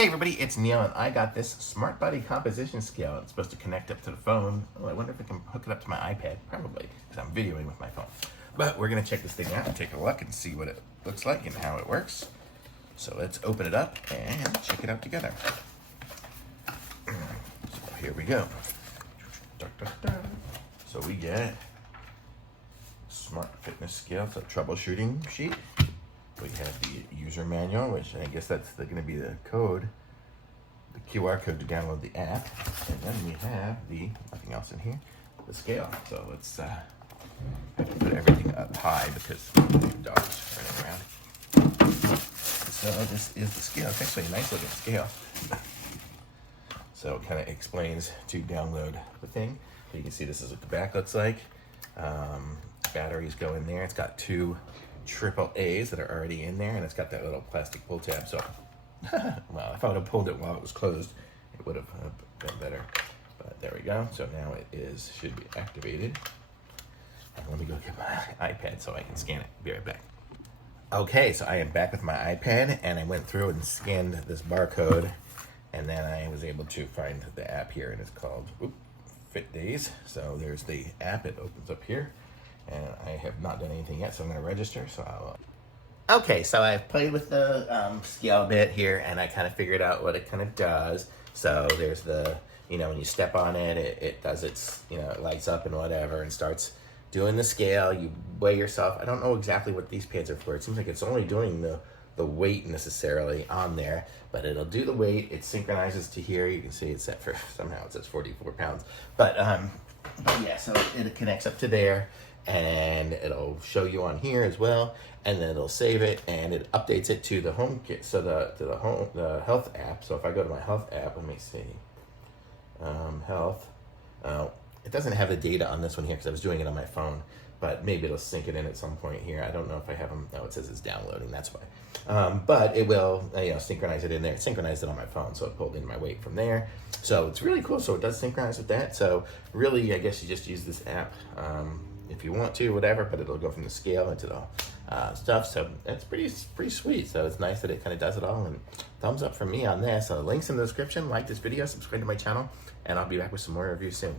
Hey everybody, it's Neil and I got this smart body composition scale. It's supposed to connect up to the phone. Oh, I wonder if I can hook it up to my iPad. Probably, because I'm videoing with my phone. But we're gonna check this thing out and take a look and see what it looks like and how it works. So let's open it up and check it out together. So here we go. So we get smart fitness scale, it's a troubleshooting sheet. We have the user manual, which I guess that's going to be the code, the QR code to download the app. And then we have nothing else in here, the scale. So let's put everything up high because the dog's running around. So this is the scale. It's actually a nice looking scale. So it kind of explains to download the thing. You can see this is what the back looks like. Batteries go in there. It's got two AAAs that are already in there, and it's got that little plastic pull tab. So, well, if I would have pulled it while it was closed, it would have been better. But there we go. So now it should be activated. And let me go get my iPad so I can scan it. Be right back. Okay, so I am back with my iPad, and I went through and scanned this barcode, and then I was able to find the app here, and it's called Fit Days. So there's the app. It opens up here. And I have not done anything yet, so I'm going to register. So I'll. Okay, so I've played with the scale bit here, and I kind of figured out what it kind of does. So there's the, when you step on it, it does its, it lights up and whatever, and starts doing the scale. You weigh yourself. I don't know exactly what these pads are for. It seems like it's only doing the weight necessarily on there, but it'll do the weight. It synchronizes to here. You can see it's set for, somehow it says 44 pounds. But yeah, so it connects up to there. And it'll show you on here as well, and then it'll save it and it updates it to the home kit, so the health app. So if I go to my health app, let me see, health. It doesn't have the data on this one here because I was doing it on my phone, but maybe it'll sync it in at some point here. I don't know if I have them. No, it says it's downloading. That's why. But it will, synchronize it in there. It synchronized it on my phone, so it pulled in my weight from there. So it's really cool. So it does synchronize with that. So really, I guess you just use this app. If you want to, whatever, but it'll go from the scale into the stuff. So it's pretty sweet. So it's nice that it kind of does it all. And thumbs up from me on this. So links in the description. Like this video, subscribe to my channel, and I'll be back with some more reviews soon.